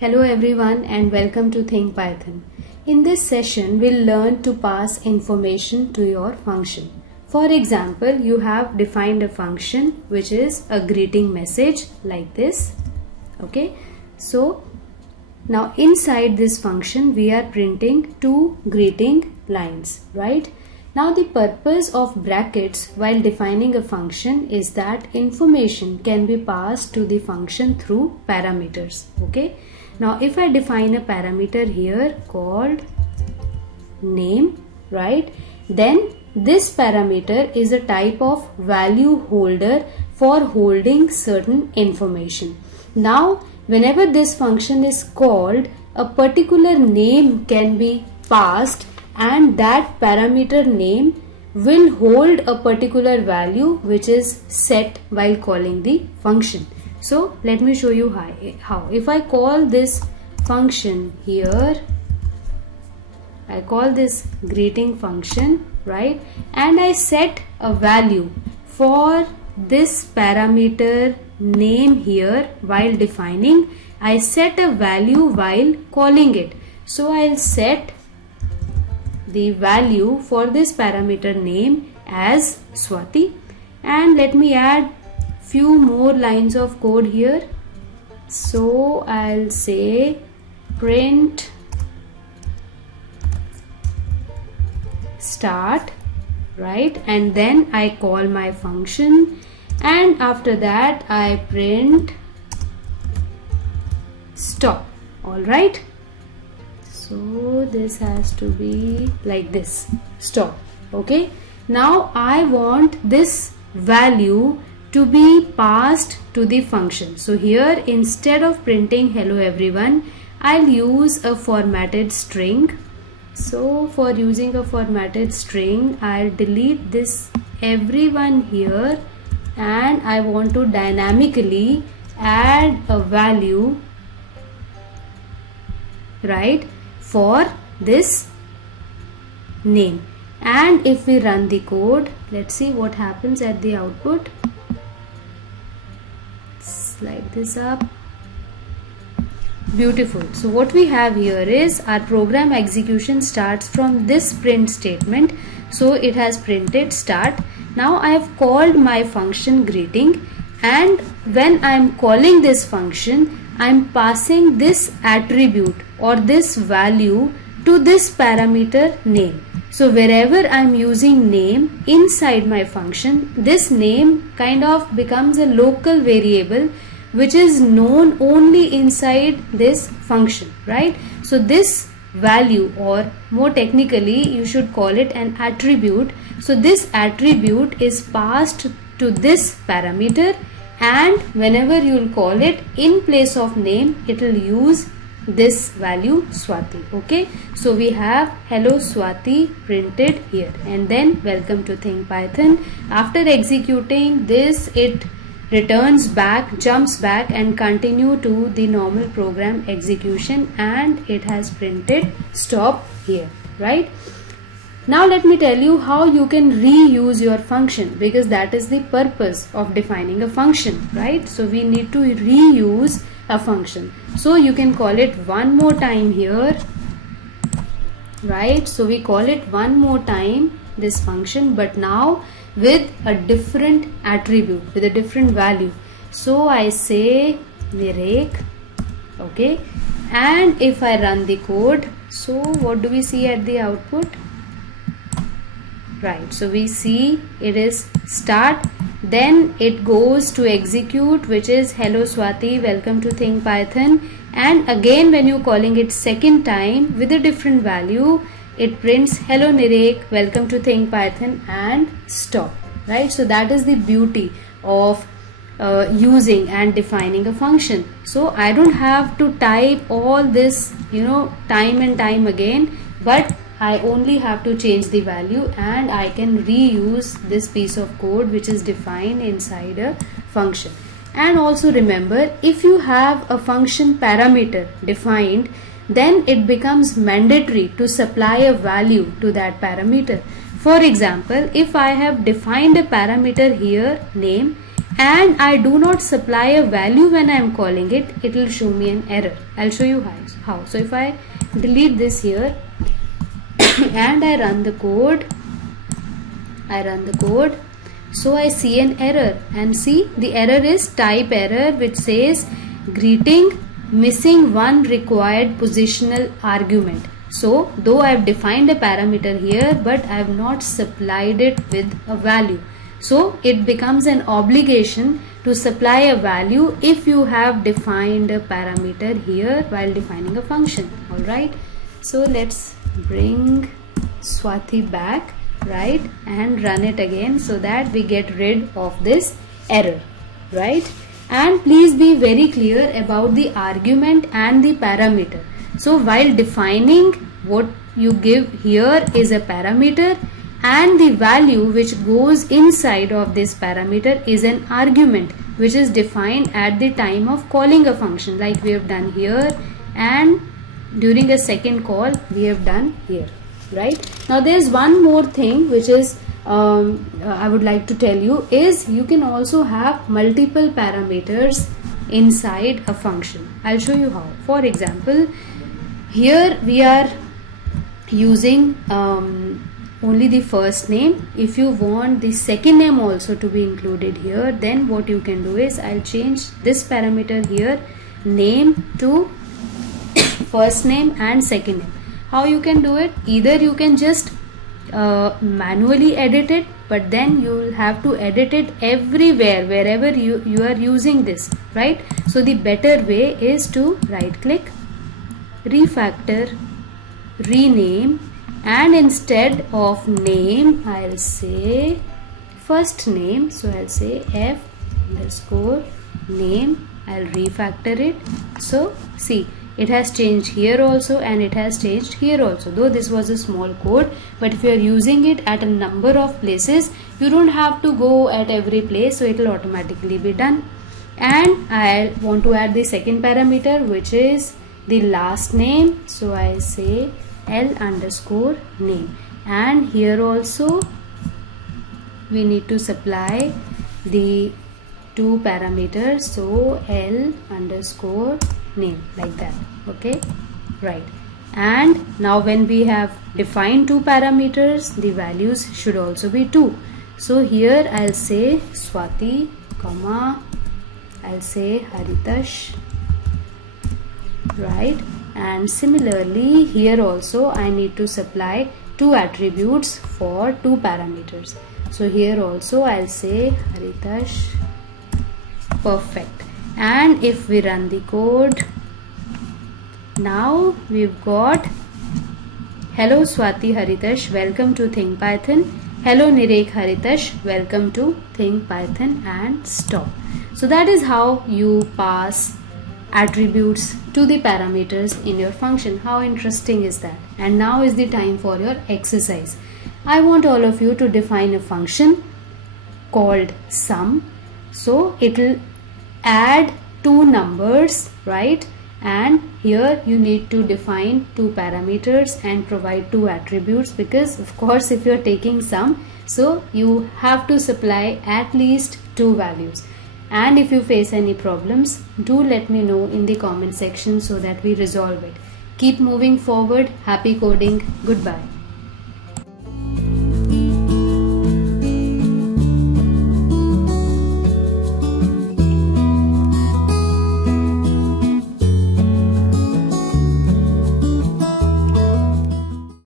Hello everyone and welcome to Think Python. In this session, we'll learn to pass information to your function. For example, you have defined a function which is a greeting message like this. Okay, so now inside this function we are printing two greeting lines, right? Now the purpose of brackets while defining a function is that information can be passed to the function through parameters. Okay. Now if I define a parameter here called name, right, then this parameter is a type of value holder for holding certain information. Now whenever this function is called, a particular name can be passed and that parameter name will hold a particular value which is set while calling the function. So let me show you how. If I call this function here, I call this greeting function, right, and I set a value for this parameter name here while defining, I set a value while calling it. So I'll set the value for this parameter name as Swati, and let me add few more lines of code here. So I'll say print start, right, and then I call my function, and after that I print stop. All right, so this has to be like this, stop. Okay, now I want this value to be passed to the function. So here instead of printing hello everyone, I'll use a formatted string. So for using a formatted string, I'll delete this everyone here and I want to dynamically add a value, right, for this name. And if we run the code, let's see what happens at the output. Slide this up. Beautiful. So what we have here is our program execution starts from this print statement. So it has printed start. Now I have called my function greeting, and when I am calling this function, I am passing this attribute or this value to this parameter name. So wherever I am using name inside my function, this name kind of becomes a local variable which is known only inside this function, right? So this value, or more technically you should call it an attribute. So this attribute is passed to this parameter, and whenever you will call it, in place of name it will use this value Swati. Okay, so we have hello Swati printed here, and then welcome to Think Python. After executing this, it returns back, jumps back and continue to the normal program execution, and it has printed stop here, right? Now let me tell you how you can reuse your function, because that is the purpose of defining a function, right? So we need to reuse a function. So you can call it one more time here, right? So we call it one more time, this function, but now with a different attribute, with a different value. So I say Nirek, okay, and if I run the code, so what do we see at the output? Right, so we see it is start, then it goes to execute, which is hello Swati, welcome to Think Python, and again when you calling it second time with a different value, it prints hello Nirek, welcome to Think Python, and stop, right? So that is the beauty of using and defining a function. So I don't have to type all this, time and time again, but I only have to change the value and I can reuse this piece of code which is defined inside a function. And also remember, if you have a function parameter defined, then it becomes mandatory to supply a value to that parameter. For example, if I have defined a parameter here, name, and I do not supply a value when I am calling it, it will show me an error. I'll show you how. So if I delete this here and I run the code, so I see an error, and see the error is type error, which says greeting missing one required positional argument. So though I have defined a parameter here, but I have not supplied it with a value. So it becomes an obligation to supply a value if you have defined a parameter here while defining a function. Alright, so let's bring Swati back, right, and run it again so that we get rid of this error, right? And please be very clear about the argument and the parameter. So while defining, what you give here is a parameter, and the value which goes inside of this parameter is an argument which is defined at the time of calling a function, like we have done here, and during a second call we have done here, right? Now there's one more thing which is I would like to tell you, is you can also have multiple parameters inside a function. I'll show you how. For example, here we are using only the first name. If you want the second name also to be included here, then what you can do is, I'll change this parameter here, name, to first name and second name. How you can do it? Either you can just manually edit it, but then you will have to edit it everywhere wherever you are using this, right? So the better way is to right click, refactor, rename, and instead of name I'll say first name. So I'll say f_name. I'll refactor it. So see, it has changed here also and it has changed here also, though this was a small code, but if you are using it at a number of places, you don't have to go at every place, so it will automatically be done. And I want to add the second parameter, which is the last name. So I say L_name, and here also we need to supply the two parameters, so L_name, like that. Okay, right. And now when we have defined two parameters, the values should also be 2. So here I'll say Swati, comma, I'll say Haritash, right? And similarly here also I need to supply two attributes for two parameters. So here also I'll say Haritash, perfect. And if we run the code, now we've got hello Swati Haritash, welcome to Think Python. Hello Nirek Haritash, welcome to Think Python, and stop. So that is how you pass attributes to the parameters in your function. How interesting is that? And now is the time for your exercise. I want all of you to define a function called sum. So it will add two numbers, right? And here you need to define two parameters and provide two attributes, because of course if you're taking sum, so you have to supply at least two values. And if you face any problems, do let me know in the comment section so that we resolve it. Keep moving forward. Happy coding. Goodbye.